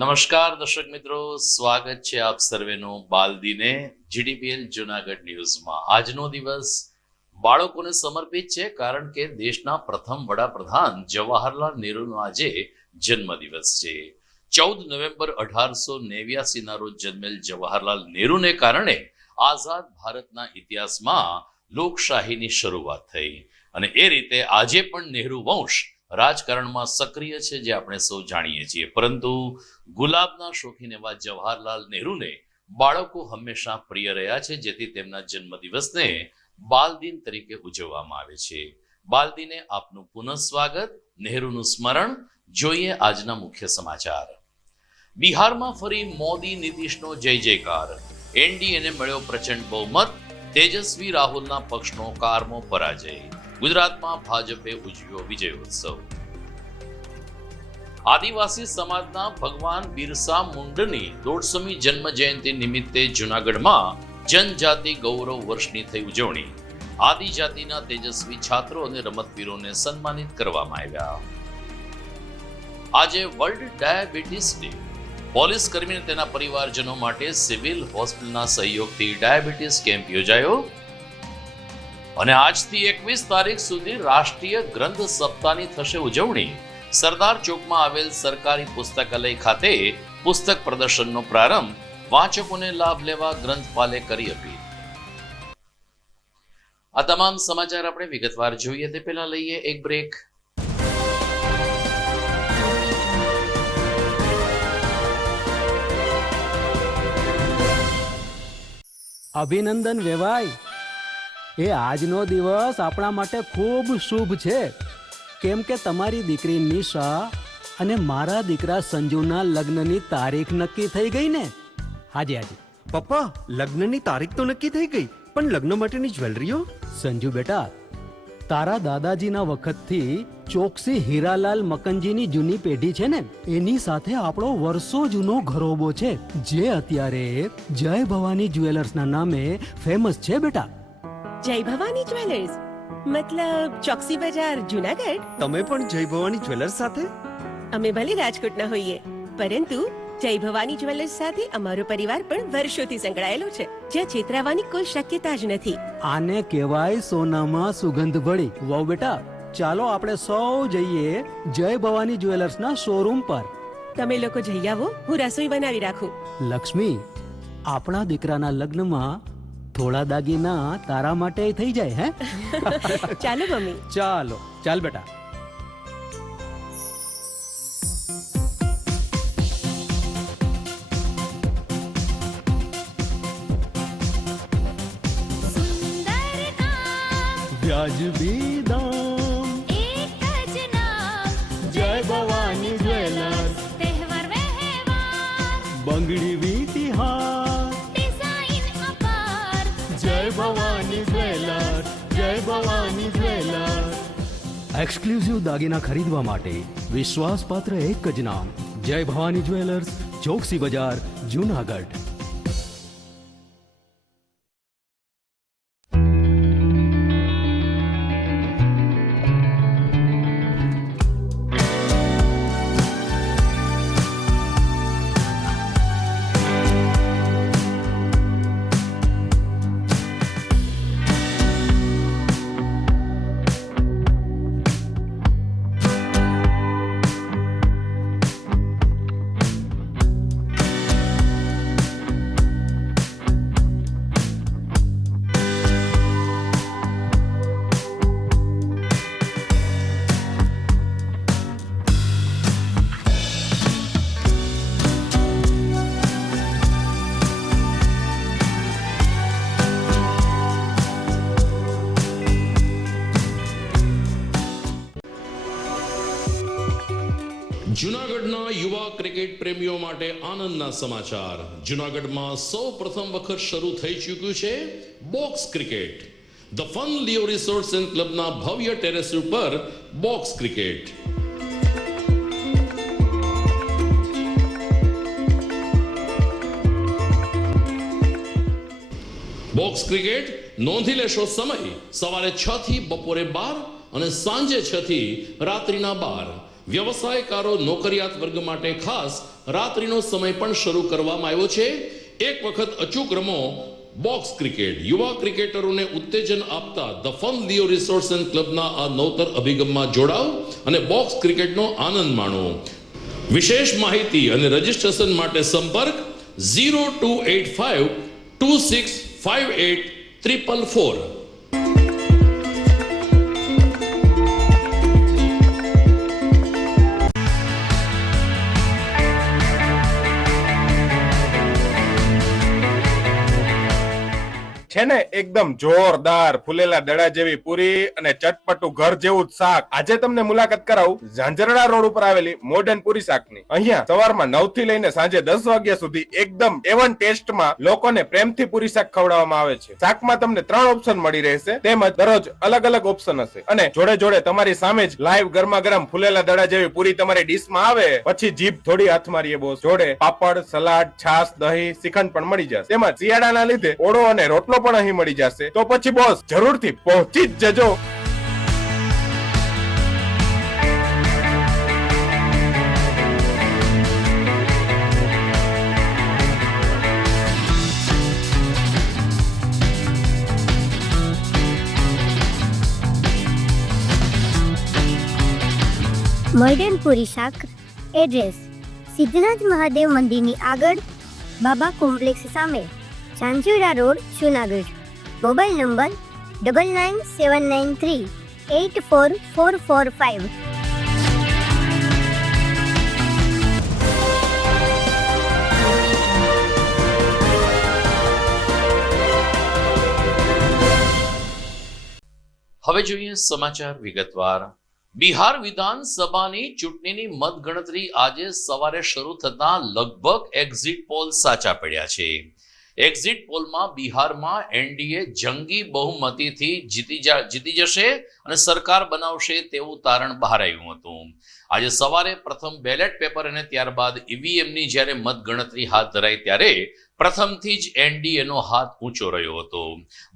નમસ્કાર દર્શક મિત્રો, સ્વાગત છે આપ સર્વેનું બાલદીને જીડીપીએલ જૂનાગઢ ન્યૂઝમાં। આજનો દિવસ બાળકોને સમર્પિત છે, કારણ કે દેશના પ્રથમ વડાપ્રધાન જવાહરલાલ નહેરુનો આજે જન્મદિવસ છે। 14 નવેમ્બર 1889 ના રોજ જન્મેલ જવાહરલાલ નહેરુને કારણે આઝાદ ભારતના ઇતિહાસમાં લોકશાહીની શરૂઆત થઈ અને એ રીતે આજે પણ નહેરુ વંશ રાજકારણમાં સક્રિય છે, જે આપણે સૌ જાણીએ છીએ। પરંતુ ગુલાબના શોખીન એવા જવાહરલાલ નહેરુને બાળકો હંમેશા પ્રિય રહ્યા છે, જેથી તેમના જન્મદિવસને બાલદિન તરીકે ઉજવવામાં આવે છે। બાલદિને આપનું પુનઃ સ્વાગત। નહેરુનું સ્મરણ। જોઈએ આજના મુખ્ય સમાચાર। બિહારમાં ફરી મોદી નીતિશનો જય જયકાર। એનડીએને મળ્યો પ્રચંડ બહુમત। તેજસ્વી રાહુલના પક્ષનો કારમો પરાજય। ગુજરાતમાં ભાજપે ઉજવ્યો વિજયોત્સવ। આદિવાસી સમાજના ભગવાન બિરસા મુંડાની 150મી જન્મ જયંતિ નિમિત્તે જૂનાગઢમાં જનજાતિ ગૌરવ વર્ષની થઈ ઉજવણી। આદિજાતિના તેજસ્વી છાત્રો અને રમતવીરોને સન્માનિત કરવામાં આવ્યા। આજે વર્લ્ડ ડાયાબિટીસ ડે। પોલીસ કર્મી તેના પરિવારજનો માટે સિવિલ હોસ્પિટલના સહયોગથી ડાયાબિટીસ કેમ્પ યોજાયો। અને આજથી 21 તારીખ સુધી રાષ્ટ્રીય ગ્રંથ સપ્તાહની થશે ઉજવણી। સરદાર ચોકમાં આવેલ સરકારી પુસ્તકાલય ખાતે પુસ્તક પ્રદર્શનનો પ્રારંભ। વાચકોને લાભ લેવા ગ્રંથપાલે કરી અપીલ। આ તમામ સમાચાર આપણે વિગતવાર જોઈએ તે પહેલા લઈએ એક બ્રેક। અભિનંદન વેવાઈ, એ આજનો દિવસ આપણા માટે ખૂબ શુભ છે, કેમ કે તમારી દીકરી નિશા અને મારા દીકરા સંજુના લગ્નની તારીખ નક્કી થઈ ગઈ ને। હાજી હાજી પપ્પા, લગ્નની તારીખ તો નક્કી થઈ ગઈ, પણ લગ્ન માટેની જ્વેલરીઓ? સંજુ બેટા, તારા દાદાજીના વખતથી ચોકસી હીરાલાલ મકનજીની જૂની પેઢી છે ને, એની સાથે આપણો વર્ષો જૂનો ઘરોબો છે, જે અત્યારે જય ભવાની જ્વેલર્સના નામે ફેમસ છે બેટા। જય ભવાની જ્વેલર્સ મતલબ ચોકસી બજાર જૂનાગઢ? તમે પણ જય ભવાની જ્વેલર્સ સાથે? અમે ભલે રાજકોટના હોઈએ, પરંતુ જય ભવાની જ્વેલર્સ સાથે અમારો પરિવાર પણ વર્ષોથી સંકળાયેલો છે, જ્યાં છેતરાવાની કોઈ શક્યતા જ નથી। આને કહેવાય સોનામાં સુગંધ ભળી। વાવ બેટા, ચાલો આપણે સૌ જઈએ જય ભવાની જ્વેલર્સના શોરૂમ પર। તમે લોકો જઈ આવો, હું રસોઈ બનાવી રાખું। લક્ષ્મી, આપણા દીકરાના લગ્નમાં થોડા દાગીના તારા માટે થઈ જાય હે? ચાલો મમ્મી। ચાલો ચાલ બેટા। વ્યાજબી દામ, એક જ નામ, જય ભવાની જ્વેલર્સ, તહેવાર વ્યવહાર, બંગડી વીટી હાર, ડિઝાઇન અપાર, જય ભવાની જ્વેલર્સ, જય ભવાની જ્વેલર્સ। એક્સક્લુઝિવ દાગીના ખરીદવા માટે વિશ્વાસપાત્ર એક જ નામ, જય ભવાની જ્વેલર્સ, ચોકસી બજાર, જૂનાગઢ। જૂનાગઢના યુવા ક્રિકેટ પ્રેમીઓ માટે આનંદના સમાચાર। જૂનાગઢમાં સૌ પ્રથમ વખત શરૂ થઈ ચૂક્યું છે box cricket. The Fun Leo Resorts and ક્લબના ભવ્ય ટેરેસ ઉપર બોક્સ ક્રિકેટ। બોક્સ ક્રિકેટ નોંધી લેશો સમય, સવારે 6 થી બપોરે 12 અને સાંજે 6 થી રાત્રિના 12। વ્યવસાયકારો નોકરિયાત વર્ગ માટે ખાસ રાત્રિનો સમય પણ શરૂ કરવામાં આવ્યો છે. એક વખત અચૂક રમો બોક્સ ક્રિકેટ. યુવા ક્રિકેટરોને ઉત્તેજન આપતા the Fun Leo Resorts and ક્લબના આ નવતર અભિગમમાં જોડાવ અને બોક્સ ક્રિકેટનો આનંદ માણો. વિશેષ માહિતી અને રજીસ્ટ્રેશન માટે સંપર્ક 0285 2658 444. છે ને એકદમ જોરદાર ફૂલેલા દડા જેવી પૂરી અને ચટપટું ઘર જેવું જ શાક. આજે તમને મુલાકાત કરાવું ઝાંઝરડા રોડ ઉપર આવેલી મોડર્ન પૂરી શાકની. અહીંયા સવારમાં 9 થી લઈને સાંજે 10 વાગ્યા સુધી એકદમ એવન ટેસ્ટમાં લોકોને પ્રેમથી પૂરી શાક ખવડાવવામાં આવે છે. શાકમાં તમને 3 ઓપ્શન મળી રહેશે, તેમજ દરરોજ અલગ અલગ ઓપ્શન હશે અને જોડે જોડે તમારી સામે જ લાઈવ ગરમા ગરમ ફૂલેલા દડા જેવી પૂરી તમારી ડીશમાં આવે પછી જીભ થોડી હાથ મારીએ બોસ. જોડે પાપડ, સલાડ, છાશ, દહીં, શ્રીખંડ પણ મળી જશે. તેમજ શિયાળાના લીધે ઓળો અને રોટલો પણ અહીં મળી જશે. તો પછી બોસ જરૂરથી પહોંચી જ જજો. મોડર્ન પૂરી શાક. એડ્રેસ સિદ્ધનાથ મહાદેવ મંદિરની આગળ, બાબા કોમ્પ્લેક્સ સામે, Zanzarda road, Junagadh. Mobile number 9979384445. હવે જોઈએ સમાચાર વિગતવાર. બિહાર વિધાનસભાની ચૂંટણીની મતગણતરી આજે સવારે શરૂ થતા લગભગ એક્ઝિટ પોલ સાચા પડ્યા છે. એક્ઝિટ પોલમાં બિહારમાં એનડીએ જંગી બહુમતીથી જીતી જશે અને સરકાર બનાવશે તેવું તારણ બહાર આવ્યું હતું. આજે સવારે પ્રથમ બેલેટ પેપર અને ત્યારબાદ ઈવીએમની જ્યારે મતગણતરી હાથ ધરાઈ ત્યારે પ્રથમથી જ એનડીએનો હાથ ઊંચો રહ્યો હતો.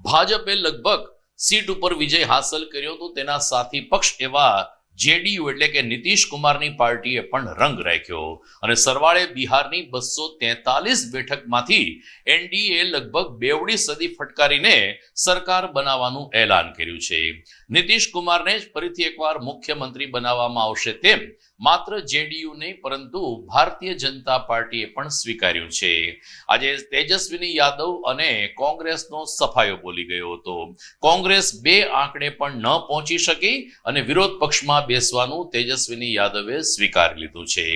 ભાજપે લગભગ સીટ ઉપર વિજય હાંસલ કર્યો હતો. તેના સાથી પક્ષ એવા જેડીયુ એટલે કે નીતિશ કુમારની પાર્ટીએ પણ રંગ રાખ્યો અને સરવાળે બિહારની 243 બેઠકમાંથી એનડીએ લગભગ બેવડી સદી ફટકારીને સરકાર બનાવવાનું એલાન કર્યું છે. નીતિશ કુમારને જ ફરીથી એકવાર મુખ્યમંત્રી બનાવવામાં આવશે તેમ માત્ર જેડીયુ નહીં પરંતુ ભારતીય જનતા પાર્ટીએ પણ સ્વીકાર્યું છે. આજે તેજસ્વીની યાદવ અને કોંગ્રેસનો સફાયો બોલી ગયો હતો. કોંગ્રેસ 2 આંકડે પણ ન પહોંચી શકી અને વિરોધ પક્ષમાં બેસવાનું તેજસ્વીની યાદવે સ્વીકારી લીધું છે.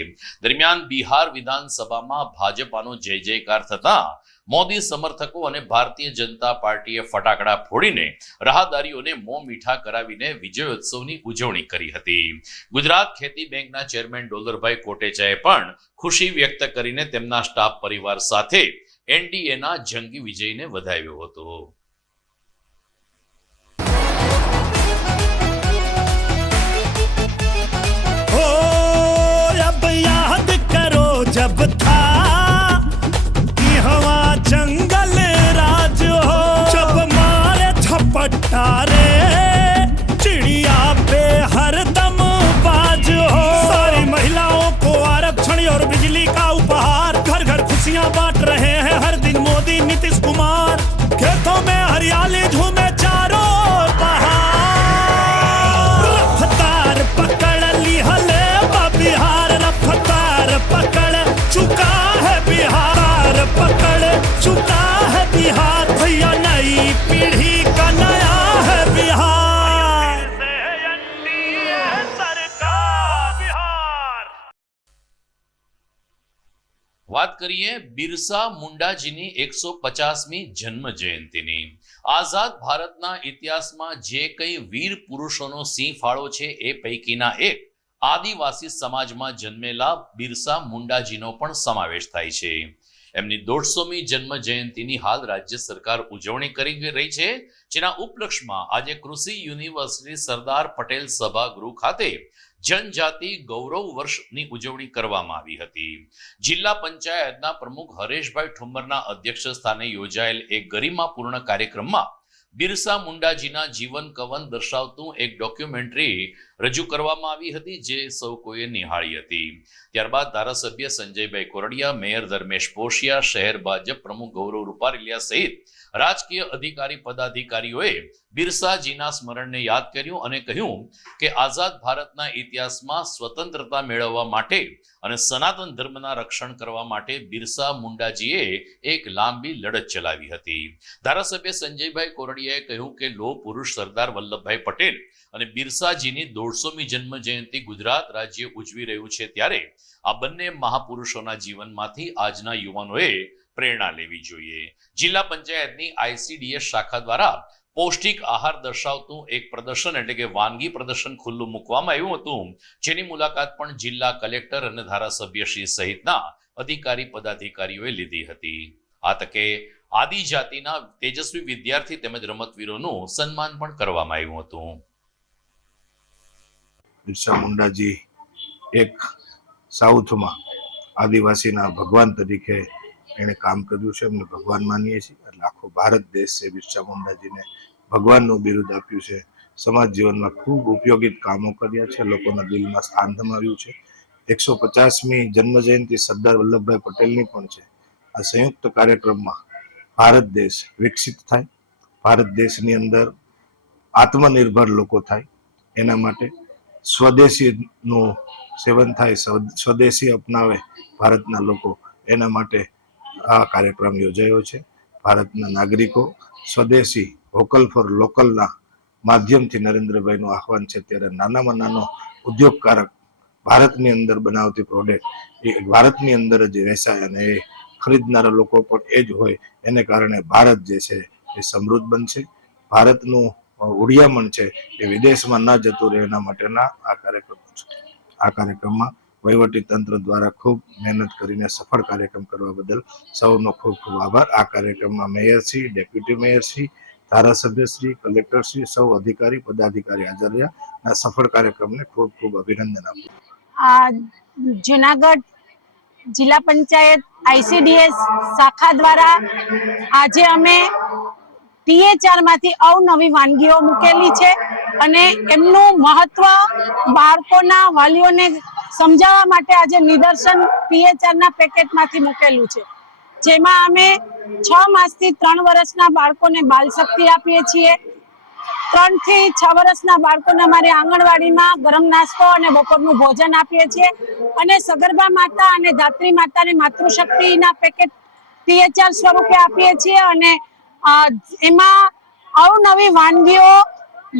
દરમિયાન બિહાર વિધાનસભામાં ભાજપાનો જય જયકાર થતા મોદી સમર્થકો અને ભારતીય જનતા પાર્ટીએ ફટાકડા ફોડીને રાહદારીઓને મોં મીઠા કરાવીને વિજયોત્સવની ઉજવણી કરી હતી. ગુજરાત ખેતી બેંકના ચેરમેન ડોલરભાઈ કોટેચાએ પણ ખુશી વ્યક્ત કરીને તેમના સ્ટાફ પરિવાર સાથે એનડીએના જંગી વિજયને વધાવ્યો હતો. अब याद करो जब था हवा जंगल राज हो, जब मारे झपट्टा रे चिड़िया पे हरदम बाज हो. सारी महिलाओं को आरक्षण और बिजली का उपहार, घर घर खुशियां बांट रहे हैं हर दिन मोदी नीतीश कुमार. खेतों में हरियाली झूमे चारों बहार. रफ्तार पकड़ ली हले बिहार, रफ्तार पकड़ चुका है बिहार, पकड़ चुका है बिहार. भैया नई पीढ़ी का नया है बिहार. વાત કરીએ બિરસા મુંડાજીની 150મી જન્મ જયંતિની. આઝાદ ભારતના ઇતિહાસમાં જે કંઈ વીર પુરુષોનો સિંહ ફાળો છે એ પૈકીના એક આદિવાસી સમાજમાં જન્મેલા બિરસા મુંડાજીનો પણ સમાવેશ થાય છે. એમની 150મી જન્મ જયંતિની હાલ રાજ્ય સરકાર ઉજવણી કરી રહી છે, જેના ઉપલક્ષમાં આજે કૃષિ યુનિવર્સિટી સરદાર પટેલ સભાગૃહ ખાતે જનજાતિ ગૌરવ વર્ષની ઉજવણી કરવામાં આવી હતી. જિલ્લા પંચાયતના પ્રમુખ હરેશભાઈ ઠુમ્મરના અધ્યક્ષ સ્થાને યોજાયેલ એક ગરિમાપૂર્ણ કાર્યક્રમમાં બિરસા મુંડાજીના જીવન કવન દર્શાવતું એક ડોક્યુમેન્ટરી રજૂ કરવામાં આવી હતી, જે સૌ કોઈએ નિહાળી હતી. ત્યારબાદ ધારાસભ્ય સંજયભાઈ કોરડિયા, મેયર ધર્મેશ પોશિયા, શહેર ભાજપ પ્રમુખ ગૌરવ રૂપારેલિયા સહિત રાજકીય અધિકારી પદાધિકારીઓએ બિરસાજીના સ્મરણને યાદ કર્યું અને કહ્યું કે આઝાદ ભારતના ઇતિહાસમાં સ્વતંત્રતા મેળવવા માટે અને સનાતન ધર્મના રક્ષણ કરવા માટે બિરસા મુંડાજીએ એક લાંબી લડત ચલાવી હતી. ધારાસભ્ય સંજયભાઈ કોરડિયાએ કહ્યું કે લોહ પુરુષ સરદાર વલ્લભભાઈ પટેલ અને બિરસાજીની 150મી જન્મ જયંતિ ગુજરાત રાજ્ય ઉજવી રહ્યું છે, ત્યારે આ બંને મહાપુરુષોના જીવનમાંથી આજના યુવાનોએ પ્રેરણા લેવી જોઈએ. જિલ્લા પંચાયતની ICDS શાખા દ્વારા પૌષ્ટિક આહાર દર્શાવતું એક પ્રદર્શન એટલે કે વાનગી પ્રદર્શન ખુલ્લું મૂકવામાં આવ્યું હતું, જેની મુલાકાત પણ જિલ્લા કલેક્ટર અને ધારાસભ્યશ્રી સહિતના અધિકારી પદાધિકારીઓએ લીધી હતી. આ તકે આદિજાતિના તેજસ્વી વિદ્યાર્થી તેમજ રમતવીરોનું સન્માન પણ કરવામાં આવ્યું હતું. બિરસા મુંડાજી એક સાઉથમાં આદિવાસીના ભગવાન તરીકે એણે કામ કર્યું છે. એમને ભગવાન માનીએ છીએ, એટલે આખો ભારત દેશ છે બિરસા મુંડાજીને ભગવાનનું બિરુદ આપ્યું છે. સમાજ જીવનમાં ખૂબ ઉપયોગી કામો કર્યા છે, લોકોના દિલમાં સ્થાન સમાવ્યું છે. 150મી જન્મ જયંતિ સરદાર વલ્લભભાઈ પટેલની પણ છે. આ સંયુક્ત કાર્યક્રમમાં ભારત દેશ વિકસિત થાય, ભારત દેશની અંદર આત્મનિર્ભર લોકો થાય, એના માટે સ્વદેશીનું સેવન થાય, સ્વદેશી અપનાવે ભારતના લોકો, એના માટે આ કાર્યક્રમ યોજાયો છે. ભારતના નાગરિકો સ્વદેશી વોકલ ફોર લોકલના માધ્યમથી નરેન્દ્રભાઈનું આહવાન છે, ત્યારે નાનામાં નાનો ઉદ્યોગકારક ભારતની અંદર બનાવતી પ્રોડક્ટ એ ભારતની અંદર જ વેચાય અને એ ખરીદનારા લોકો પણ એ જ હોય, એને કારણે ભારત જે છે એ સમૃદ્ધ બનશે. ભારતનું ઉડિયામણ છે એ વિદેશમાં ન જતું રહે, એના માટેના આ કાર્યક્રમ છે. આ કાર્યક્રમમાં વહીવટી તંત્ર દ્વારા ખૂબ મહેનત કરીને સફળ કાર્યક્રમ કરવા બદલ સૌનો ખૂબ ખૂબ આભાર. આ કાર્યક્રમમાં મેયરશ્રી, ડેપ્યુટી મેયરશ્રી, ધારાસભ્યશ્રી, કલેક્ટરશ્રી, સૌ અધિકારી પદાધિકારી હાજર રહ્યા. આ સફળ કાર્યક્રમને ખૂબ ખૂબ અભિનંદન આપું. આ જુનાગઢ જિલ્લા પંચાયત ICDS શાખા દ્વારા આજે અમે THR માંથી અવનવી વાનગીઓ મૂકેલી છે અને એમનું મહત્વ બાળકોના વાલીઓને સમજાવવા માટે આજે નિદર્શન THR ના પેકેટમાંથી મૂકેલું છે, જેમાં અમે 6 માસથી 3 વર્ષના બાળકોને બાલ શક્તિ આપીએ છીએ. 3 થી 6 વર્ષના બાળકોને અમારી આંગણવાડીમાં ગરમ નાસ્તો અને બપોરનું ભોજન આપીએ છીએ અને સગર્ભા માતા અને ધાત્રી માતાને માતૃશક્તિના પેકેટ THR સ્વરૂપે આપીએ છીએ અને એમાં અવનવી વાનગીઓ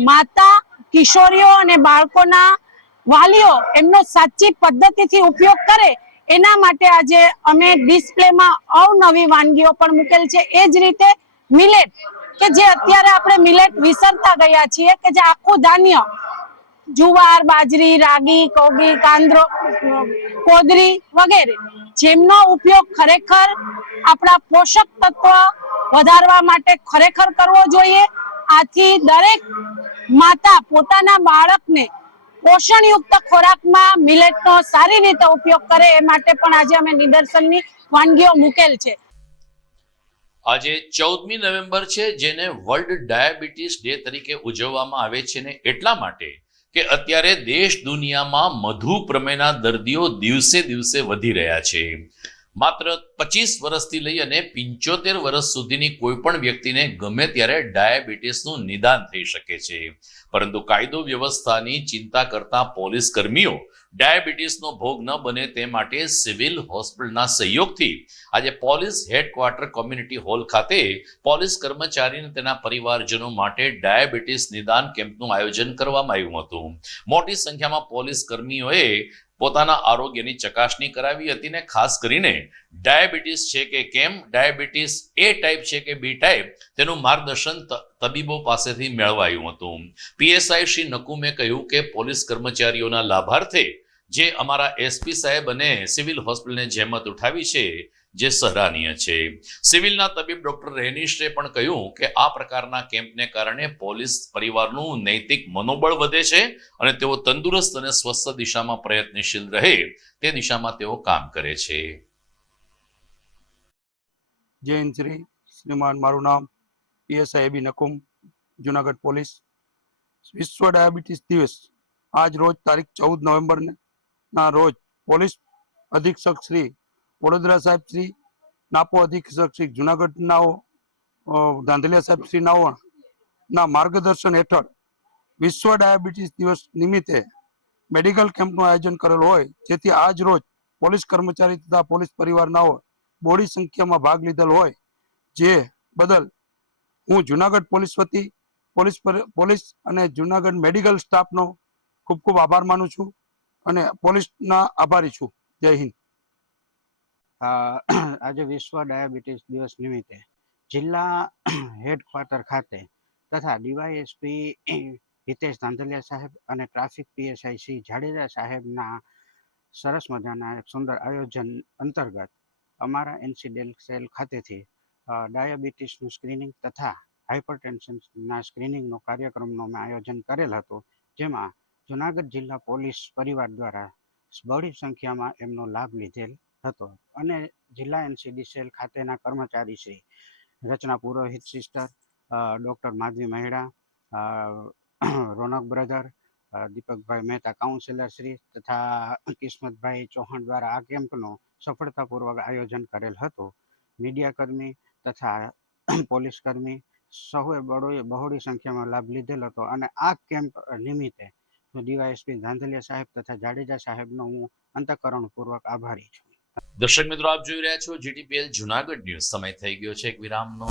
માતા, કિશોરીઓ અને બાળકોના વાલીઓ એમનો સાચી પદ્ધતિથી ઉપયોગ કરે એના માટે આજે અમે ડિસ્પ્લેમાં અવનવી વાનગીઓ પણ મૂકેલ છે. એ જ રીતે મિલેટ કે જે અત્યારે આપણે મિલેટ વિસરતા ગયા છીએ, કે જે આખું ધાન્ય જુવાર, બાજરી, રાગી, કોગી, કાંદરો, કોદરી વગેરે, જેમનો ઉપયોગ ખરેખર આપણા પોષક તત્વ વધારવા માટે ખરેખર કરવો જોઈએ. આથી દરેક માતા પોતાના બાળકને પોષણયુક્ત ખોરાકમાં મિલેટનો સારી રીતે ઉપયોગ કરે એ માટે પણ આજે અમે નિદર્શનની વાનગીઓ મૂકેલ છે. આજે 14મી નવેમ્બર છે, જેને વર્લ્ડ ડાયાબિટીસ ડે તરીકે ઉજવવામાં આવે છે ને એટલા માટે કે અત્યારે દેશ દુનિયામાં મધુપ્રમેહના દર્દીઓ દિવસે દિવસે વધી રહ્યા છે. માત્ર 25 વર્ષથી લઈ અને 75 વર્ષ સુધીની કોઈ પણ વ્યક્તિને ગમે ત્યારે ડાયાબિટીસનું નિદાન થઈ શકે છે, પરંતુ કાયદો વ્યવસ્થાની ચિંતા કરતા પોલીસ કર્મીઓ ડાયાબિટીસનો ભોગ ન બને તે માટે સિવિલ હોસ્પિટલના સહયોગથી આજે પોલીસ હેડક્વાર્ટર કોમ્યુનિટી હોલ ખાતે પોલીસ કર્મચારી અને તેના પરિવારજનો માટે ડાયાબિટીસ નિદાન કેમ્પનું આયોજન કરવામાં આવ્યું હતું. મોટી સંખ્યામાં પોલીસ કર્મીઓએ પોતાના આરોગ્યની ચકાસણી કરાવી હતી ને ખાસ કરીને ડાયાબિટીસ છે કે કેમ, ડાયાબિટીસ A ટાઈપ છે કે B ટાઈપ, તેનું માર્ગદર્શન તબીબો પાસેથી મેળવાયું હતું. PSI શ્રી નકુમે કહ્યું કે પોલીસ કર્મચારીઓના લાભાર્થે જે અમારા SP સાહેબ અને સિવિલ હોસ્પિટલને જહેમત ઉઠાવી છે, જે સરાહનીય છે. સિવિલના તબીબ ડોક્ટર રેનિશે પણ કહ્યું કે આ પ્રકારના કેમ્પને કારણે પોલીસ પરિવારનું નૈતિક મનોબળ વધે છે અને તેઓ તંદુરસ્ત અને સ્વસ્થ દિશામાં પ્રયત્નશીલ રહે તે દિશામાં તેઓ કામ કરે છે. જૈન શ્રી શ્રીમાન, મારું નામ PSI AB Nakum, Junagadh police વિશ્વ ડાયાબિટીસ દિવસ આજ રોજ તારીખ 14 નવેમ્બર ના રોજ પોલીસ અધિક્ષક શ્રી વડોદરા સાહેબ શ્રી, નાપો અધિક્ષક શ્રી જુનાગઢનાઓ, ધાંધલિયા સાહેબ શ્રી નાઓ ના માર્ગદર્શન હેઠળ વિશ્વ ડાયાબિટીસ દિવસ નિમિત્તે મેડિકલ કેમ્પનું આયોજન કરેલ હોય, જેથી આજ રોજ પોલીસ કર્મચારી તથા પોલીસ પરિવારનાઓ બોડી સંખ્યામાં ભાગ લીધેલ હોય, જે બદલ હું જુનાગઢ પોલીસ વતી પોલીસ અને જુનાગઢ મેડિકલ સ્ટાફનો ખૂબ ખૂબ આભાર માનું છું અને પોલીસના આભારી છું. જય હિન્દ. આજે વિશ્વ ડાયાબિટીસ દિવસ નિમિત્તે જિલ્લા હેડક્વાર્ટર ખાતે તથા ડીવાયએસપી હિતેશ ધાંધલિયા સાહેબ અને ટ્રાફિક પીએસઆઈ શ્રી જાડેજા સાહેબના સરસ મજાના એક સુંદર આયોજન અંતર્ગત અમારા એનસીડેલ સેલ ખાતેથી ડાયાબિટીસનું સ્ક્રીનિંગ તથા હાઇપરટેન્શનના સ્ક્રીનિંગનો કાર્યક્રમનું અમે આયોજન કરેલ હતું, જેમાં જુનાગઢ જિલ્લા પોલીસ પરિવાર દ્વારા બહોળી સંખ્યામાં એમનો લાભ લીધેલ હતો અને જિલ્લા એનસીડી સેલ ખાતેના કર્મચારી શ્રી રચના પુરોહિત સિસ્ટર, ડૉક્ટર માધવી મહેડા, રોનક બ્રધર, દીપકભાઈ મહેતા કાઉન્સિલર શ્રી તથા કિસ્મતભાઈ ચૌહાણ દ્વારા આ કેમ્પનું સફળતાપૂર્વક આયોજન કરેલ હતું. મીડિયાકર્મી તથા પોલીસ કર્મી સૌએ બહોળી સંખ્યામાં લાભ લીધેલ હતો અને આ કેમ્પ નિમિત્તે ડીવાયએસપી ધાંધલિયા સાહેબ તથા જાડેજા સાહેબનો હું અંતઃકરણપૂર્વક આભારી છું. દર્શક મિત્રો, આપ જોઈ રહ્યા છો જીટીપીએલ જુનાગઢ ન્યૂઝ. સમય થઈ ગયો છે એક વિરામનો.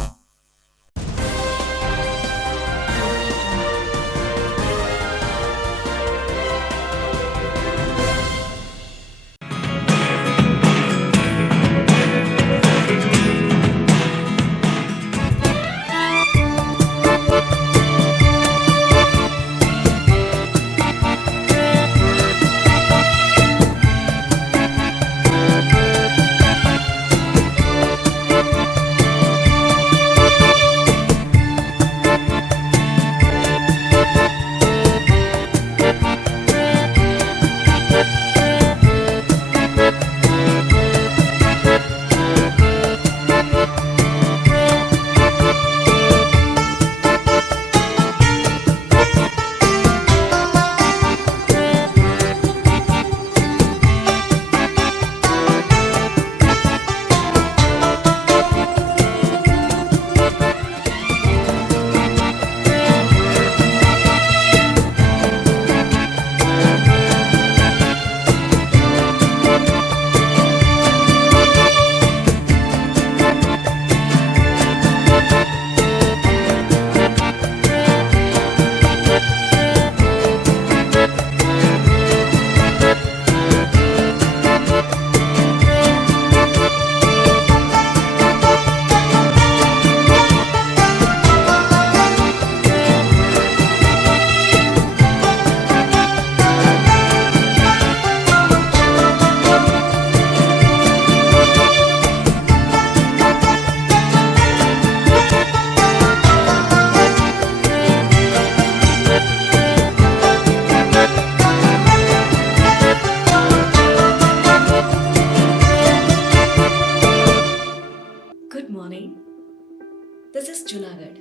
This is Junagadh.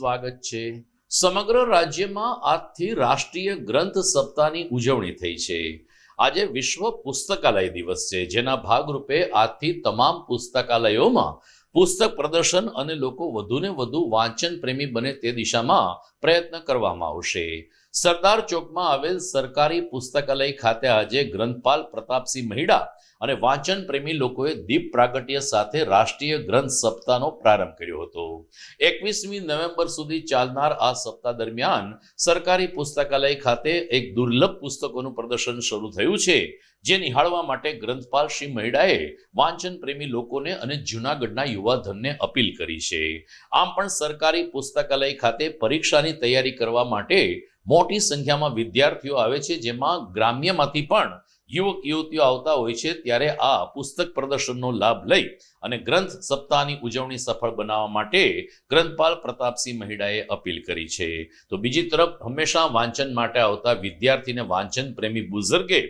સ્વાગત છે. સમગ્ર રાજ્યમાં આજથી રાષ્ટ્રીય ગ્રંથ સપ્તાહની ઉજવણી થઈ છે. આજે વિશ્વ પુસ્તકાલય દિવસ છે, જેના ભાગરૂપે આજથી તમામ પુસ્તકાલયોમાં પુસ્તક પ્રદર્શન અને લોકો વધુને વધુ વાંચન પ્રેમી બને તે દિશામાં પ્રયત્ન કરવામાં આવશે. સરદાર ચોકમાં આવેલ સરકારી પુસ્તકાલય ખાતે આજે ગ્રંથપાલ પ્રતાપસિંહ મહિડા અને વાંચન પ્રેમી લોકોએ દીપ પ્રાગટ્ય સાથે રાષ્ટ્રીય ગ્રંથ સપ્તાહનો પ્રારંભ કર્યો હતો. 21મી નવેમ્બર સુધી ચાલનાર આ સપ્તાહ દરમિયાન સરકારી પુસ્તકાલય ખાતે એક દુર્લભ પુસ્તકોનું પ્રદર્શન શરૂ થયું છે, જે નિહાળવા માટે ગ્રંથપાલ શ્રી મહિડાએ વાંચન પ્રેમી લોકોને અને જૂનાગઢના યુવાધનને અપીલ કરી છે. આમ પણ સરકારી પુસ્તકાલય ખાતે પરીક્ષાની તૈયારી કરવા માટે મોટી સંખ્યામાં વિદ્યાર્થીઓ આવે છે, જેમાં ગ્રામ્યમાંથી પણ યુવક યુવતીઓ આવતા હોય છે. ત્યારે આ પુસ્તક પ્રદર્શનનો લાભ લઈ અને ગ્રંથ સપ્તાહની ઉજવણી સફળ બનાવવા માટે ગ્રંથપાલ પ્રતાપસિંહ મહિડાએ અપીલ કરી છે. તો બીજી તરફ હંમેશા વાંચન માટે આવતા વિદ્યાર્થીને વાંચન પ્રેમી બુઝુર્ગે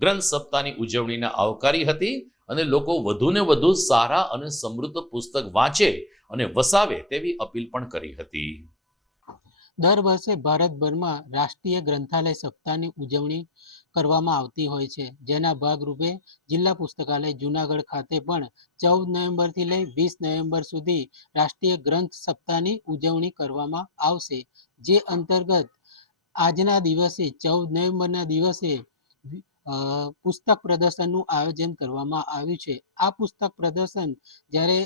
ગ્રંથ સપ્તાહની ઉજવણીને આવકારી હતી અને લોકો વધુને વધુ સારા અને સમૃદ્ધ પુસ્તક વાંચે અને વસાવે તેવી અપીલ પણ કરી હતી. દર વર્ષે ભારતભરમાં રાષ્ટ્રીય ગ્રંથાલય સપ્તાહની ઉજવણી કરવામાં આવતી હોય છે, જેના ભાગરૂપે જિલ્લા પુસ્તકાલય જૂનાગઢ ખાતે પણ 14 નવેમ્બરથી લઈ 20 નવેમ્બર સુધી રાષ્ટ્રીય ગ્રંથ સપ્તાહની ઉજવણી કરવામાં આવશે. જે અંતર્ગત આજના દિવસે 14 નવેમ્બરના દિવસે પુસ્તક પ્રદર્શનનું આયોજન કરવામાં આવ્યું છે. આ પુસ્તક પ્રદર્શન જ્યારે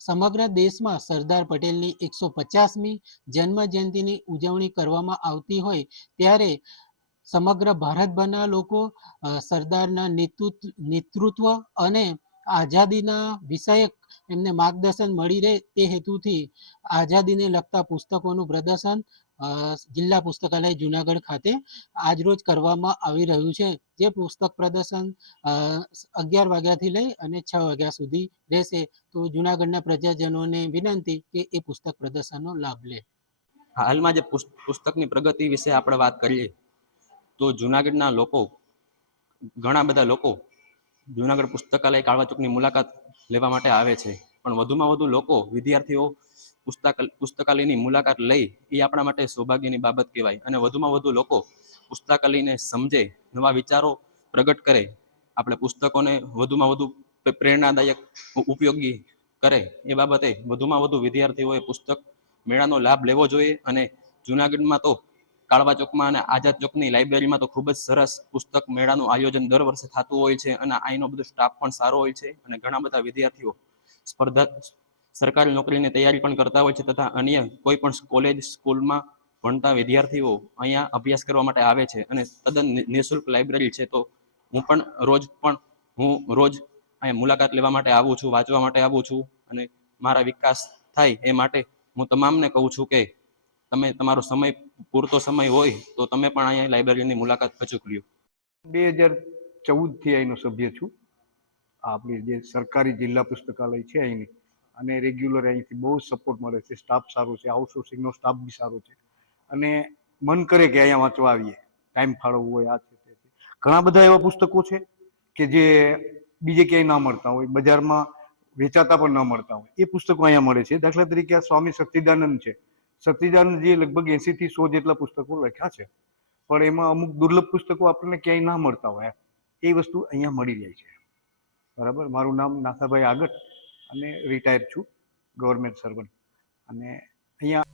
સમગ્ર દેશમાં સરદાર પટેલની 150મી જન્મ જયંતિની ઉજવણી કરવામાં આવતી હોય ત્યારે સમગ્ર ભારતભરના લોકો સરદારના નેતૃત્વ અને આઝાદીના વિષયક એમને માર્ગદર્શન મળી રહે તે હેતુથી આઝાદીને લગતા પુસ્તકોનું પ્રદર્શન જિલ્લા પુસ્તકાલય જૂનાગઢ ખાતે આજરોજ કરવામાં આવી રહ્યું છે. જે પુસ્તક પ્રદર્શન 11 વાગ્યાથી લઈ અને 6 વાગ્યા સુધી રહેશે. તો જૂનાગઢના પ્રજાજનોને વિનંતી કે એ પુસ્તક પ્રદર્શનનો લાભ લે. હાલમાં જે પુસ્તકની પ્રગતિ વિશે આપણે વાત કરીએ તો જૂનાગઢના લોકો, ઘણા બધા લોકો જૂનાગઢ પુસ્તકાલય કાળવા ચોકની મુલાકાત લેવા માટે આવે છે, પણ વધુમાં વધુ લોકો, વિદ્યાર્થીઓ પુસ્તકાલયની મુલાકાત લઈ એ આપણા માટે સૌભાગ્યની બાબત કહેવાય. અને વધુમાં વધુ લોકો પુસ્તકાલયને સમજે, નવા વિચારો પ્રગટ કરે, આપણે પુસ્તકોને વધુમાં વધુ પ્રેરણાદાયક ઉપયોગી કરે એ બાબતે વધુમાં વધુ વિદ્યાર્થીઓએ પુસ્તક મેળાનો લાભ લેવો જોઈએ. અને જૂનાગઢમાં તો કાળવા ચોકમાં અને આઝાદ ચોકની લાઇબ્રેરીમાં તો ખૂબ જ સરસ પુસ્તક મેળાનું આયોજન દર વર્ષે થતું હોય છે અને અહીંનો બધો સ્ટાફ પણ સારો હોય છે અને ઘણા બધા વિદ્યાર્થીઓ સરકારી નોકરીની તૈયારી પણ કરતા હોય છે તથા અન્ય કોઈ પણ કોલેજ સ્કૂલમાં ભણતા વિદ્યાર્થીઓ અહીંયા અભ્યાસ કરવા માટે આવે છે અને તદ્દન નિઃશુલ્ક લાઇબ્રેરી છે. તો હું રોજ અહીંયા મુલાકાત લેવા માટે આવું છું, વાંચવા માટે આવું છું અને મારા વિકાસ થાય એ માટે હું તમામને કહું છું કે તમે તમારો સમય, પૂરતો સમય હોય તો તમે પણ અહીંયા લાઇબ્રેરીની મુલાકાત અચૂક લ્યો. 2014થી અહીંનો સભ્ય છું. આપણી જે સરકારી જિલ્લા પુસ્તકાલય છે અહીંની, અને રેગ્યુલર અહીંથી બહુ સપોર્ટ મળે છે. સ્ટાફ સારો છે, આઉટસોર્સિંગનો સ્ટાફ બી સારો છે અને મન કરે કે અહીંયા વાંચવા આવીએ, ટાઈમ ફાળવવું હોય, આ છે તે છે. ઘણા બધા એવા પુસ્તકો છે કે જે બીજે ક્યાંય ના મળતા હોય, બજારમાં વેચાતા પણ ન મળતા હોય, એ પુસ્તકો અહીંયા મળે છે. દાખલા તરીકે આ સ્વામી સચ્ચિદાનંદ છે. સચ્ચિદાનંદજીએ લગભગ 80 થી 100 જેટલા પુસ્તકો લખ્યા છે, પણ એમાં અમુક દુર્લભ પુસ્તકો આપણને ક્યાંય ના મળતા હોય, એ વસ્તુ અહીંયા મળી જાય છે. બરાબર. મારું નામ નાથાભાઈ આગટ અને રિટાયર છું, ગવર્મેન્ટ સર્વન્ટ. અને અહીંયા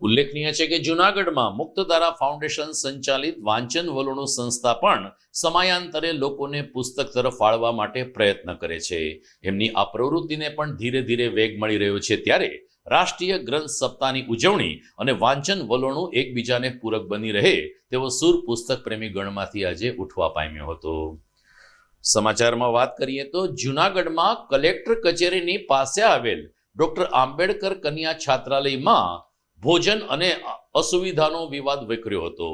ઉલ્લેખનીય છે કે જૂનાગઢમાં મુક્તધારા ફાઉન્ડેશન સંચાલિત વાંચન વલોણું સંસ્થા પણ સમયાંતરે લોકોને પુસ્તક તરફ વાળવા માટે પ્રયત્ન કરે છે. એમની આ પ્રવૃત્તિને પણ ધીરે ધીરે વેગ મળી રહ્યો છે. ત્યારે રાષ્ટ્રીય ગ્રંથ સપ્તાહની ઉજવણી અને વાંચન વલોણું એકબીજાને પૂરક બની રહે તેવો સૂર પુસ્તક પ્રેમી ગણમાંથી આજે ઉઠવા પામ્યો હતો. સમાચારમાં વાત કરીએ તો જૂનાગઢમાં કલેક્ટર કચેરીની પાસે આવેલ ડોક્ટર આંબેડકર કન્યા છાત્રાલયમાં ભોજન અને અસુવિધાનો વિવાદ વકર્યો હતો.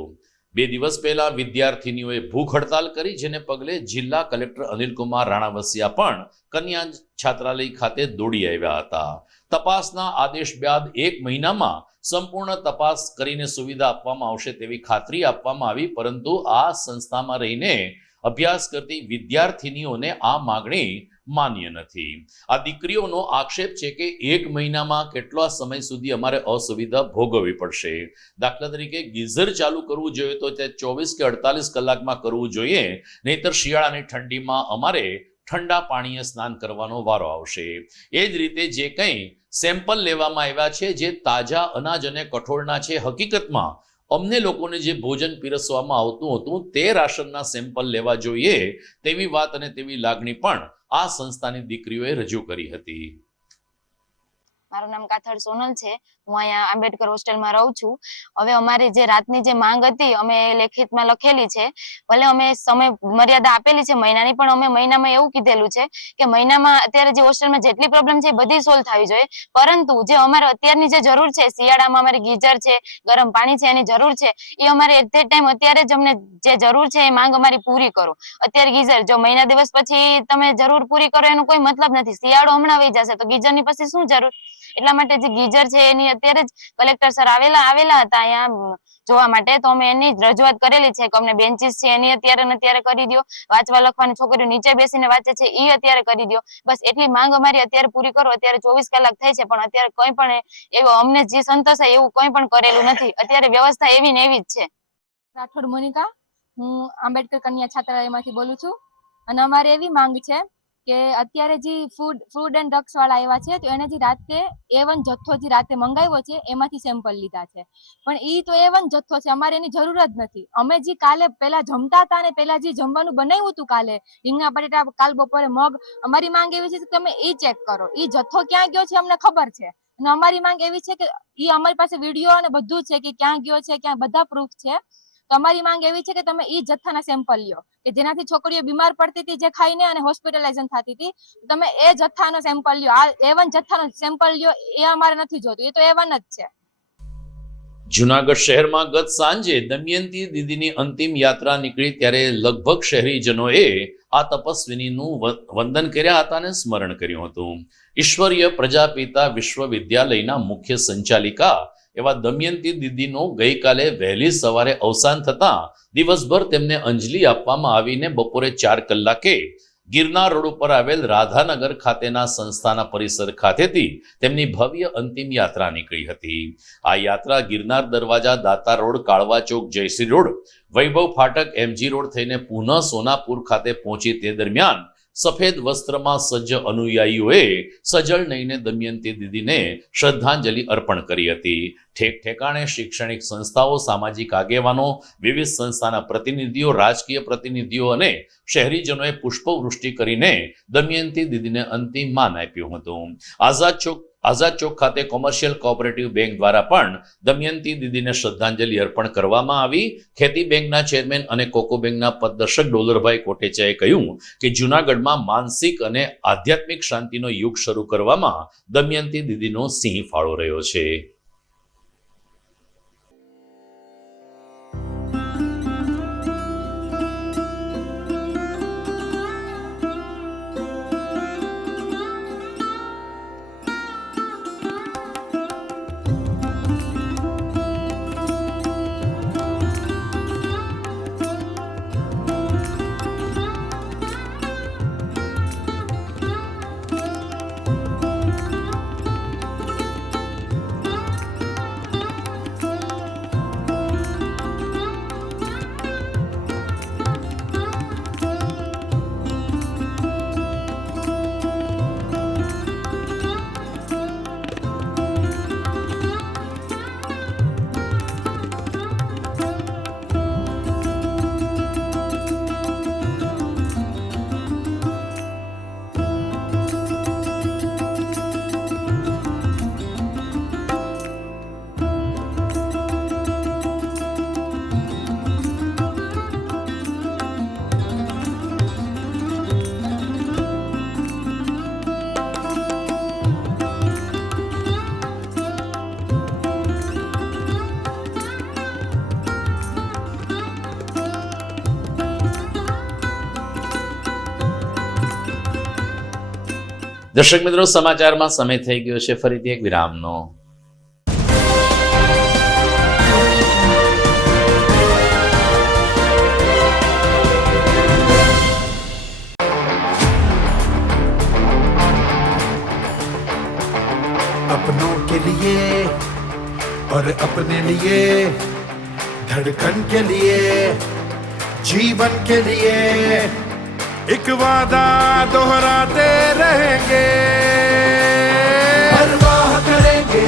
2 દિવસ પહેલા વિદ્યાર્થીનીઓએ ભૂખ હડતાલ કરી, જેને પગલે જિલ્લા કલેક્ટર અનિલકુમાર રાણાવસિયા પણ કન્યા છાત્રાલય ખાતે દોડી આવ્યા હતા. તપાસના આદેશ બાદ 1 મહિનામાં સંપૂર્ણ તપાસ કરીને સુવિધા આપવામાં આવશે તેવી ખાતરી આપવામાં આવી, પરંતુ આ સંસ્થામાં રહીને અભ્યાસ કરતી વિદ્યાર્થીનીઓને આ માગણી માન્ય નથી. આ દીકરીઓનો આક્ષેપ છે કે 1 મહિનામાં કેટલા સમય સુધી અમારે અસુવિધા ભોગવવી પડશે. દાખલા તરીકે ગીઝર ચાલુ કરવું જોઈએ તો તે 24 કે 48 કલાકમાં કરવું જોઈએ, નહીતર શિયાળાની ઠંડીમાં અમારે ઠંડા પાણીએ સ્નાન કરવાનો વારો આવશે. એ જ રીતે જે કંઈ સેમ્પલ લેવામાં આવ્યા છે જે તાજા અનાજ અને કઠોળના છે, હકીકતમાં અમને લોકોને જે ભોજન પીરસવામાં આવતું હતું તે રાશનના સેમ્પલ લેવા જોઈએ તેવી વાત અને તેવી લાગણી પણ આ સંસ્થાની દીકરીઓએ રજૂ કરી હતી. મારું નામ કાથડ સોનલ છે. હું અહીંયા આંબેડકર હોસ્ટેલમાં રહું છું. હવે અમારી જે રાતની જે માંગ હતી અમે લેખિતમાં લખેલી છે. ભલે અમે સમય મર્યાદા આપેલી છે મહિનાની, પણ અમે મહિનામાં એવું કીધેલું છે કે મહિનામાં અત્યારે જે હોસ્ટેલમાં જેટલી પ્રોબ્લેમ છે એ બધી સોલ્વ થવી જોઈએ. પરંતુ જે અમારે અત્યારની જે જરૂર છે, શિયાળામાં અમારે ગીઝર છે, ગરમ પાણી છે, એની જરૂર છે, એ અમારે એટ ધેટ ટાઈમ અત્યારે જ અમને જે જરૂર છે એ માંગ અમારી પૂરી કરો. અત્યારે ગીઝર જો મહિના દિવસ પછી તમે જરૂર પૂરી કરો એનો કોઈ મતલબ નથી. શિયાળો હમણાં વહી જશે તો ગીઝરની પછી શું જરૂર? એટલા માટે જે ગીઝર છે એની અત્યારે જ કલેક્ટર સર આવેલા હતા અહીંયા જોવા માટે, તો અમે એની રજૂઆત કરેલી છે કે અમને બેન્ચીસ છે એની અત્યારે કરી દો, વાંચવા લખવાની છોકરીઓ નીચે બેસીને વાંચે છે એ અત્યારે કરી દો. બસ એટલી માંગ અમારી અત્યારે પૂરી કરો. અત્યારે 24 કલાક થઈ છે પણ અત્યારે કંઈ પણ એવું અમને જે સંતોષાય એવું કંઈ પણ કરેલું નથી. અત્યારે વ્યવસ્થા એવી ને એવી જ છે. રાઠોડ મોનિકા, હું આંબેડકર કન્યા છાત્રાલયમાંથી બોલું છું. અને અમારે એવી માંગ છે કે અત્યારે જે ફૂડ એન્ડ ડ્રગ્સ વાળા આવ્યા છે તો એને જે રાતે A1 જથ્થો જે રાતે મંગાવ્યો છે એમાંથી સેમ્પલ લીધા છે, પણ એ તો A1 જથ્થો છે, અમારે એની જરૂર જ નથી. અમે જે કાલે પેલા જમતા હતા ને પેલા જે જમવાનું બનાવ્યું હતું કાલે રીંગણા બટેટા, કાલ બપોરે મગ, અમારી માંગ એવી છે કે તમે એ ચેક કરો એ જથ્થો ક્યાં ગયો છે અમને ખબર છે. અને અમારી માંગ એવી છે કે એ અમારી પાસે વિડીયો અને બધું છે કે ક્યાં ગયો છે, ક્યાં બધા પ્રૂફ છે. તો અમારી માંગ એવી છે કે તમે એ જથ્થાના સેમ્પલ લ્યો કે જેનાથી છોકરીઓ બીમાર પડતી હતી જે ખાઈને અને હોસ્પિટલાઇઝેશન થતી હતી. તમે એ જથ્થાનો સેમ્પલ લ્યો. આ A1 જથ્થાનો સેમ્પલ લ્યો એ અમારે નથી જોતું, એ તો A1 જ છે. જુનાગઢ શહેરમાં ગત સાંજે દમયંતી દીદીની અંતિમ યાત્રા નીકળી ત્યારે લગભગ શહેરીજનોએ આ તપસ્વીનીનું વંદન કર્યા હતા અને સ્મરણ કર્યું હતું. ઈશ્વરીય પ્રજાપિતા વિશ્વવિદ્યાલયના મુખ્ય સંચાલિકા એવા દમયંતી દીદીનું ગઈકાલે વહેલી સવારે અવસાન થતા દિવસભર તેમને અંજલિ આપવામાં આવીને બપોરે 4 કલાકે ગિરનાર રોડ ઉપર આવેલ રાધાનગર ખાતેના સંસ્થાના પરિસર ખાતેથી તેમની ભવ્ય અંતિમ યાત્રા નીકળી હતી. આ યાત્રા ગિરનાર દરવાજા, દાતા રોડ, કાળવા ચોક, જયશ્રી રોડ, વૈભવ ફાટક, MG રોડ થઈને પુનઃ સોનાપુર ખાતે પહોંચી તે દરમિયાન સફેદ વસ્ત્રમાં સજ્જ અનુયાયીઓએ સજળ નહીને દમયંતી દીદીને શ્રદ્ધાંજલિ અર્પણ કરી હતી. ઠેક ઠેકાણે શૈક્ષણિક સંસ્થાઓ, સામાજિક આગેવાનો, વિવિધ સંસ્થાના પ્રતિનિધિઓ, રાજકીય પ્રતિનિધિઓ અને શહેરીજનોએ પુષ્પવૃષ્ટિ કરીને દમયંતી દીદીને અંતિમ માન આપ્યું હતું. આઝાદ ચોક ખાતે કોમર્શિયલ કોઓપરેટિવ બેંક દ્વારા પણ દમયંતી દીદીને શ્રદ્ધાંજલિ અર્પણ કરવામાં આવી. ખેતી બેંકના ચેરમેન અને કોકો બેંકના પદદર્શક ડોલરભાઈ કોટેચાએ કહ્યું કે જૂનાગઢમાં માનસિક અને આધ્યાત્મિક શાંતિનો યુગ શરૂ કરવામાં દમયંતી દીદીનો સિંહ ફાળો રહ્યો છે. દર્શક મિત્રો, સમાચારમાં સમય થઈ ગયો છે ફરીથી એક વિરામનો. और अपने लिए धड़कन के लिए जीवन के लिए एक वादा दोहराते रहेंगे परवाह करेंगे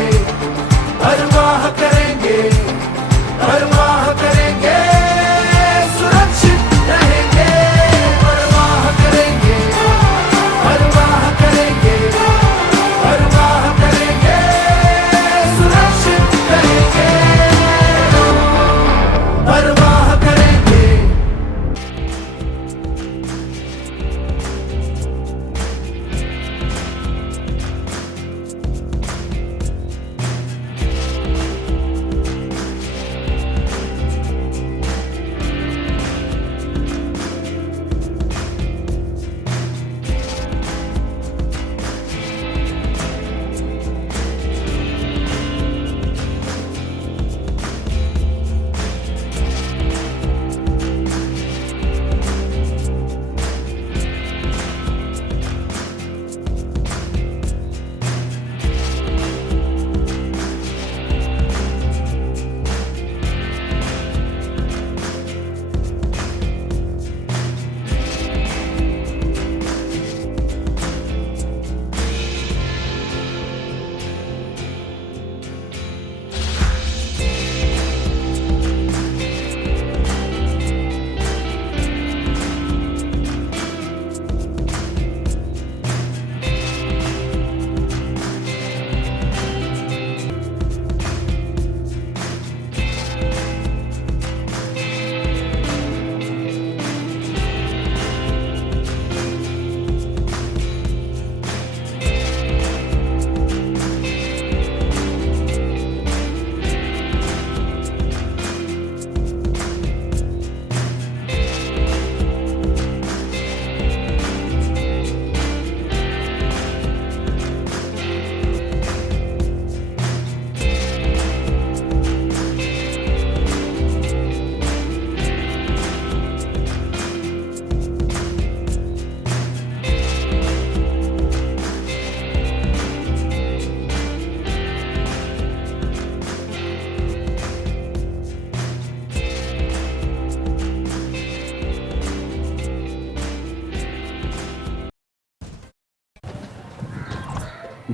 परवाह करेंगे परवाह करेंगे सुरक्षित रहेंगे परवाह करेंगे परवाह करेंगे परवाह करेंगे सुरक्षित रहेंगे परवाह करेंगे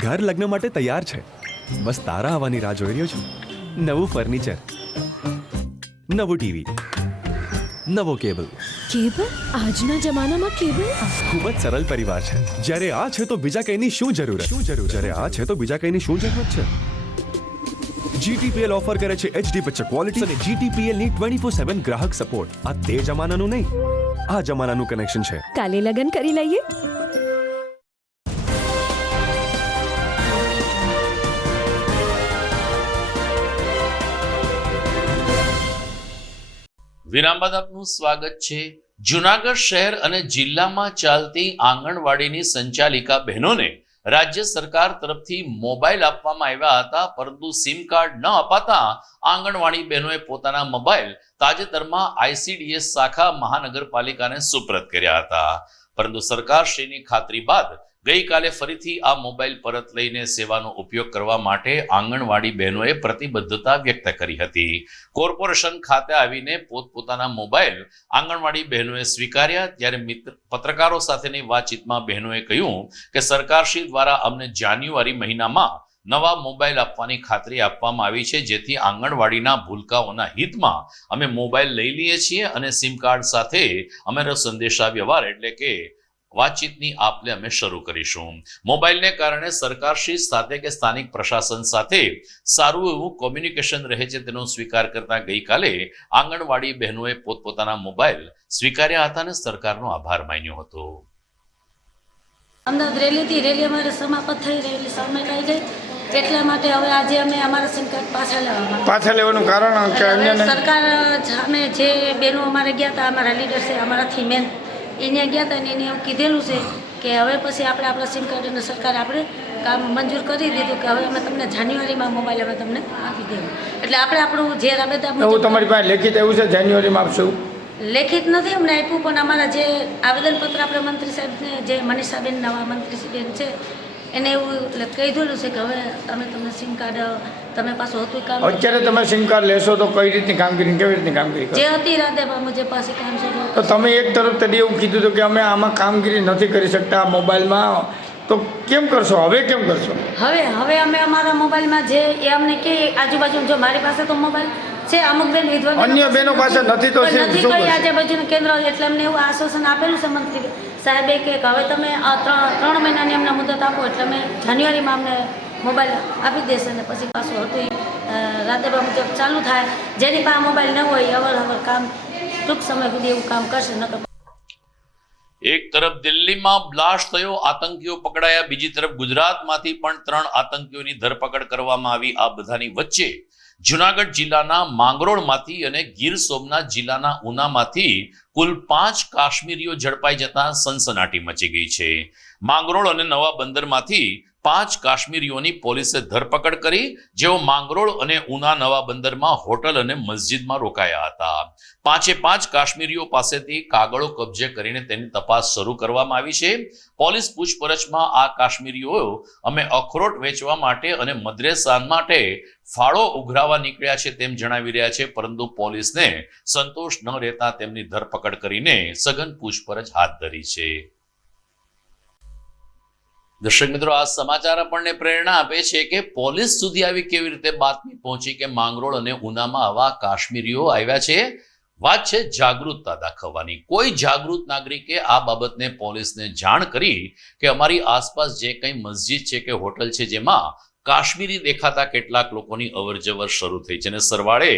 ઘર લગ્ન માટે તૈયાર છે બસ તારા આવવાની રાહ જોઈ રહ્યો છું નવું ફર્નિચર નવું ટીવી નવો કેબલ કેબલ આજના જમાનામાં કેબલ ખૂબ જ સરળ પરિવાર છે જ્યારે આ છે તો બીજા કઈની શું જરૂર જ્યારે આ છે તો બીજા કઈની શું જરૂરત છે GTPL ઓફર કરે છે HD પિક્ચર ક્વોલિટી અને GTPL ની 24/7 ગ્રાહક સપોર્ટ આ તે જમાનાનું નહીં આ જમાનાનું કનેક્શન છે કાલે લગન કરી લઈએ વિરામ બાદ આપનું સ્વાગત છે. જુનાગઢ શહેર અને જિલ્લામાં ચાલતી આંગણવાડીની સંચાલિકા બહેનોને રાજ્ય સરકાર તરફથી મોબાઈલ આપવામાં આવ્યા હતા, પરંતુ સિમ કાર્ડ ન અપાતા આંગણવાડી બહેનોએ પોતાના મોબાઈલ તાજેતરમાં ICDS શાખા મહાનગરપાલિકાને સુપ્રત કર્યા હતા, પરંતુ સરકારશ્રીની ખાતરી બાદ ગઈકાલે ફરીથી આ મોબાઈલ પરત લઈને સેવાનો ઉપયોગ કરવા માટે આંગણવાડી બહેનોએ પ્રતિબદ્ધતા વ્યક્ત કરી હતી. કોર્પોરેશન ખાતે આવીને પોતપોતાના મોબાઈલ આંગણવાડી બહેનોએ સ્વીકાર્યા, ત્યારે પત્રકારો સાથેની વાતચીતમાં બહેનોએ કહ્યું કે સરકારશ્રી દ્વારા અમને જાન્યુઆરી મહિનામાં નવા મોબાઈલ આપવાની ખાતરી આપવામાં આવી છે, જેથી આંગણવાડીના ભૂલકાઓના હિતમાં અમે મોબાઈલ લઈ લઈએ છીએ અને સિમ કાર્ડ સાથે અમારો સંદેશા વ્યવહાર એટલે કે વાતચીતની આપલે અમે શરૂ કરીશું. મોબાઈલને કારણે સરકારશ્રી સાથે કે સ્થાનિક પ્રશાસન સાથે સારું એવું કોમ્યુનિકેશન રહે છે, તેનો સ્વીકાર કરતા ગઈકાલે આંગણવાડી બહેનોએ પોતપોતાના મોબાઈલ સ્વીકાર્યા હતા અને સરકારનો આભાર માન્યો હતો. અમદાવાદ રેલીથી રેલી અમારે સમાપ્ત થઈ રહેલી સમય થઈ ગઈ, એટલા માટે હવે આજે અમે અમારા સિમ કાર્ડ પાછા લેવાનું કારણ સરકાર સામે જે બહેનો અમારે ગયા હતા, અમારા લીડર છે અમારાથી મેન એને ગયા હતા ને એને એવું કીધેલું છે કે હવે પછી આપણે આપણા સિમ કાર્ડ અને સરકારે આપણે કામ મંજૂર કરી દીધું કે હવે અમે તમને જાન્યુઆરીમાં મોબાઈલ અમે તમને આપી દેવું, એટલે આપણે આપણું જે રાબેતા તમારી પાસે લેખિત એવું છે જાન્યુઆરીમાં આપશું? લેખિત નથી અમને આપ્યું, પણ અમારા જે આવેદનપત્ર આપણે મંત્રી સાહેબને જે મનીષાબેન નવા મંત્રી બેન છે એને એવું એટલે કહી દીધું છે કે હવે અમે તમને સિમ કાર્ડ તમે પાછું હતું કામ અત્યારે તમે સિમ કાર્ડ લેશો તો કઈ રીતની કામગીરી કેવી રીતની કામગીરી જે કરો? હતી રાતે મુજબ પાસે કામ શરૂ તો તમે એક તરફ તડી એવું કીધું હતું કે અમે આમાં કામગીરી નથી કરી શકતા મોબાઈલમાં, તો કેમ કરશો હવે? કેમ કરશો હવે અમે અમારા મોબાઈલમાં જે એ અમને કે આજુબાજુ જો મારી પાસે તો મોબાઈલ છે, અમુક બેન વિધવા અન્ય બહેનો પાસે નથી તો પણ નથી શું કોઈ કરશો? આજુબાજુનું કેન્દ્ર, એટલે અમને એવું આશ્વાસન આપેલું છે મંત્રી સાહેબે કે હવે તમે 3 મહિનાની અમને મુદત આપો, એટલે અમે જાન્યુઆરીમાં અમને મોબાઈલ આપી દેશે ને પછી પાછું હતું રાતે મુજબ ચાલુ થાય. જેની પાસે મોબાઈલ ન હોય અવર કામ ટૂંક સમય સુધી એવું કામ કરશે. નકર એક તરફ દિલ્હીમાં બ્લાસ્ટ થયો, આતંકીઓ પકડાયા, બીજી તરફ ગુજરાતમાંથી પણ 3 આતંકીઓની ધરપકડ કરવામાં આવી. આ બધાની વચ્ચે જુનાગઢ જિલ્લાના માંગરોળમાંથી અને ગીર સોમનાથ જિલ્લાના ઉનામાંથી કુલ 5 કાશ્મીરીઓ ઝડપાઈ જતા સનસનાટી મચી ગઈ છે. માંગરોળ અને નવા બંદરમાંથી 5 કાશ્મીરીઓની પોલીસે ધરપકડ કરી, જેઓ માંગરોળ અને ઉના નવા બંદરમાં હોટલ અને મસ્જિદમાં રોકાયા હતા. 5 કાશ્મીરીઓ પાસેથી કાગળો કબજે કરીને તેની તપાસ શરૂ કરવામાં આવી છે. પોલીસ પૂછપરછમાં આ કાશ્મીરીઓ અમે અખરોટ વેચવા માટે અને મદ્રેસા માટે ફાળો ઉઘરાવા નીકળ્યા છે તેમ જણાવી રહ્યા છે, પરંતુ પોલીસને સંતોષ ન રહેતા તેમની ધરપકડ કરીને સઘન પૂછપરછ હાથ ધરી છે. દર્શક મિત્રો, આ સમાચાર આપણને પ્રેરણા આપે છે કે પોલીસ સુધી આવી કેવી રીતે બાતમી પહોંચી કે માંગરોળ અને ઉનામાં આવા કાશ્મીરીઓ આવ્યા છે. વાત છે જાગૃતતા દાખવવાની. કોઈ જાગૃત નાગરિકે આ બાબતને પોલીસને જાણ કરી કે અમારી આસપાસ જે કંઈ મસ્જિદ છે કે હોટલ છે જેમાં કાશ્મીરી દેખાતા કેટલાક લોકોની અવરજવર શરૂ થઈ છે અને સરવાળે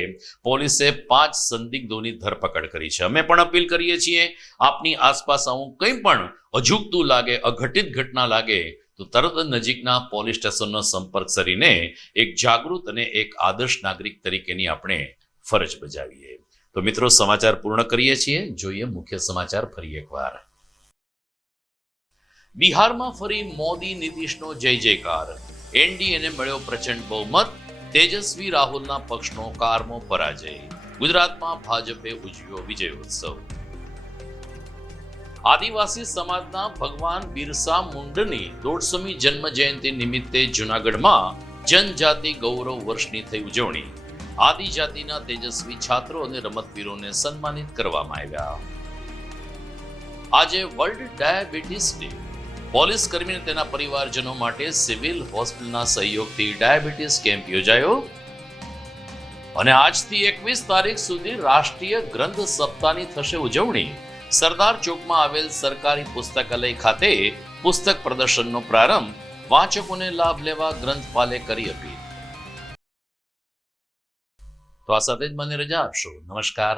પોલીસે 5 સંદિગ્ધોની ધરપકડ કરી છે. અમે પણ અપીલ કરીએ છીએ, આપની આસપાસ આવું કંઈ પણ અજુગતું લાગે, અઘટિત ઘટના લાગે તો તરત નજીકના પોલીસ સ્ટેશનનો સંપર્ક કરીને એક જાગૃત અને એક આદર્શ નાગરિક તરીકેની આપણે ફરજ બજાવીએ. તો મિત્રો, સમાચાર પૂર્ણ કરીએ છીએ. જોઈએ મુખ્ય સમાચાર ફરી એકવાર. બિહારમાં ફરી મોદી નીતિશનો જય જયકાર. એનડીએને મળ્યો પ્રચંડ બહુમત. તેજસ્વી રાહુલના પક્ષનો કારમો પરાજય. ગુજરાતમાં ભાજપે ઉજવ્યો વિજયોત્સવ. આદિવાસી સમાજના ભગવાન બિરસા મુંડાની 150મી જન્મ જયંતિ નિમિત્તે જૂનાગઢમાં જનજાતિ ગૌરવ વર્ષની થઈ ઉજવણી. આદિજાતિના તેજસ્વી છાત્રો અને રમતવીરોને સન્માનિત કરવામાં આવ્યા. આજે વર્લ્ડ ડાયાબિટીસ ડે. પોલીસ કર્મી અને તેના પરિવારજનો માટે સિવિલ હોસ્પિટલના સહયોગથી ડાયાબિટીસ કેમ્પ યોજાયો. અને આજથી 21 તારીખ સુધી રાષ્ટ્રીય ગ્રંથ સપ્તાહની થશે ઉજવણી. સરદાર ચોકમાં આવેલ સરકારી પુસ્તકાલય ખાતે પુસ્તક પ્રદર્શનનો પ્રારંભ. વાચકોને લાભ લેવા ગ્રંથપાલે કરી અપીલ. તો આ સાથે જ મને રજા આપશો. નમસ્કાર.